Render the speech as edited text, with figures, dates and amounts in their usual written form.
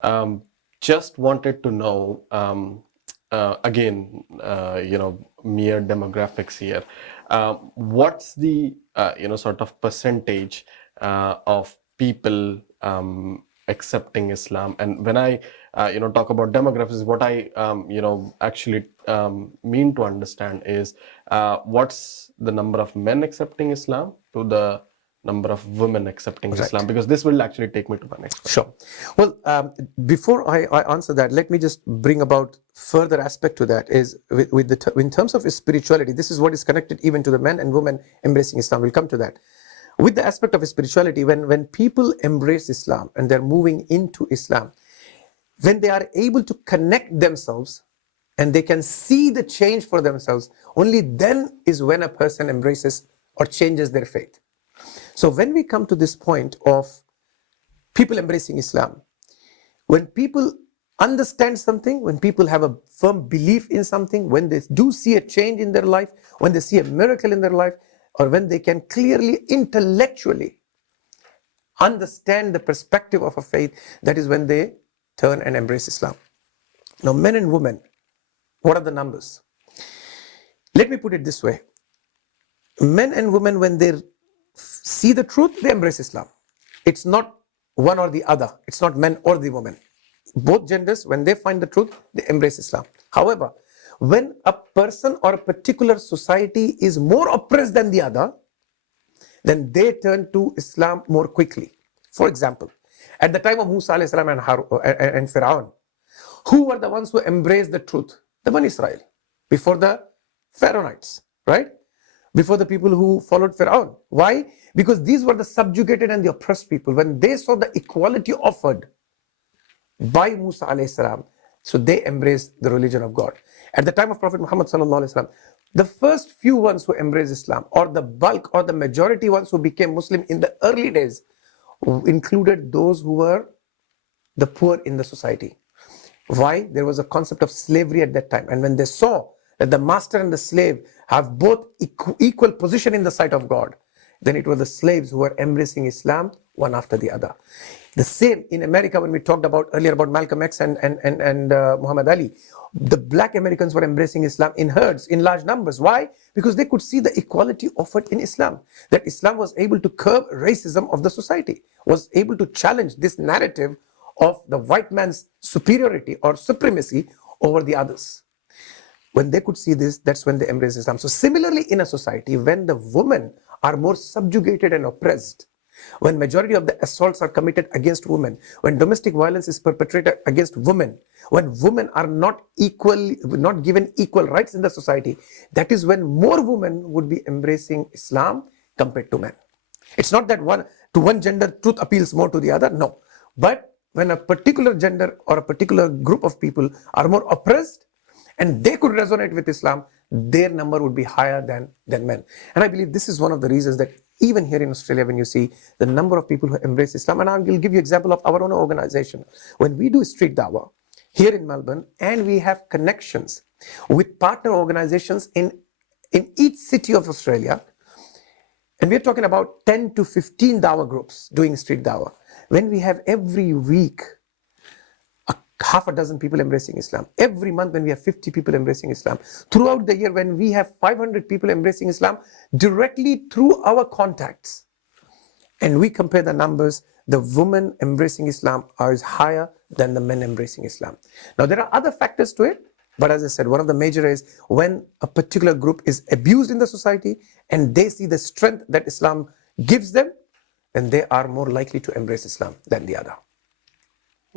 Um, just wanted to know, again, mere demographics here. What's the, sort of percentage of people accepting Islam? And when I, talk about demographics, what I, actually mean to understand is what's the number of men accepting Islam to the number of women accepting Islam, Right. because this will actually take me to my next question. Sure. Well, before I answer that, let me just bring about further aspect to that is in terms of spirituality, this is what is connected even to the men and women embracing Islam. We'll come to that. With the aspect of spirituality, when people embrace Islam and they're moving into Islam, when they are able to connect themselves and they can see the change for themselves, only then is when a person embraces or changes their faith. So when we come to this point of people embracing Islam, when people understand something, when people have a firm belief in something, when they do see a change in their life, when they see a miracle in their life, or when they can clearly intellectually understand the perspective of a faith, that is when they turn and embrace Islam. Now, men and women, what are the numbers? Let me put it this way. Men and women, when they see the truth, they embrace Islam. It's not one or the other. It's not men or the women. Both genders, when they find the truth, they embrace Islam. However, when a person or a particular society is more oppressed than the other, then they turn to Islam more quickly. For example, at the time of Musa and Fir'aun, who were the ones who embraced the truth? The Bani Israel, before the Pharaonites, right? Before the people who followed Fir'aun. Why? Because these were the subjugated and the oppressed people. When they saw the equality offered by Musa alayhi salam, so they embraced the religion of God. At the time of Prophet Muhammad sallallahu alaihi wasallam, the first few ones who embraced Islam, or the bulk or the majority ones who became Muslim in the early days, included those who were the poor in the society. Why? There was a concept of slavery at that time. And when they saw that the master and the slave have both equal position in the sight of God, then it was the slaves who were embracing Islam one after the other. The same in America, when we talked about earlier about Malcolm X and Muhammad Ali, the black Americans were embracing Islam in herds, in large numbers. Why? Because they could see the equality offered in Islam, that Islam was able to curb racism of the society, was able to challenge this narrative of the white man's superiority or supremacy over the others. When they could see this, that's when they embrace Islam. So similarly, in a society, when the women are more subjugated and oppressed, when majority of the assaults are committed against women, when domestic violence is perpetrated against women, when women are not given equal rights in the society, that is when more women would be embracing Islam compared to men. It's not that one gender truth appeals more to the other, no. But when a particular gender or a particular group of people are more oppressed and they could resonate with Islam, their number would be higher than men. And I believe this is one of the reasons that even here in Australia, when you see the number of people who embrace Islam, and I will give you an example of our own organization. When we do street dawah here in Melbourne, and we have connections with partner organizations in each city of Australia, and we're talking about 10 to 15 dawah groups doing street dawah. When we have every week half a dozen people embracing Islam, every month when we have 50 people embracing Islam, throughout the year when we have 500 people embracing Islam directly through our contacts, and we compare the numbers, the women embracing Islam is higher than the men embracing Islam. Now there are other factors to it, but as I said, one of the major is when a particular group is abused in the society and they see the strength that Islam gives them, then they are more likely to embrace Islam than the other.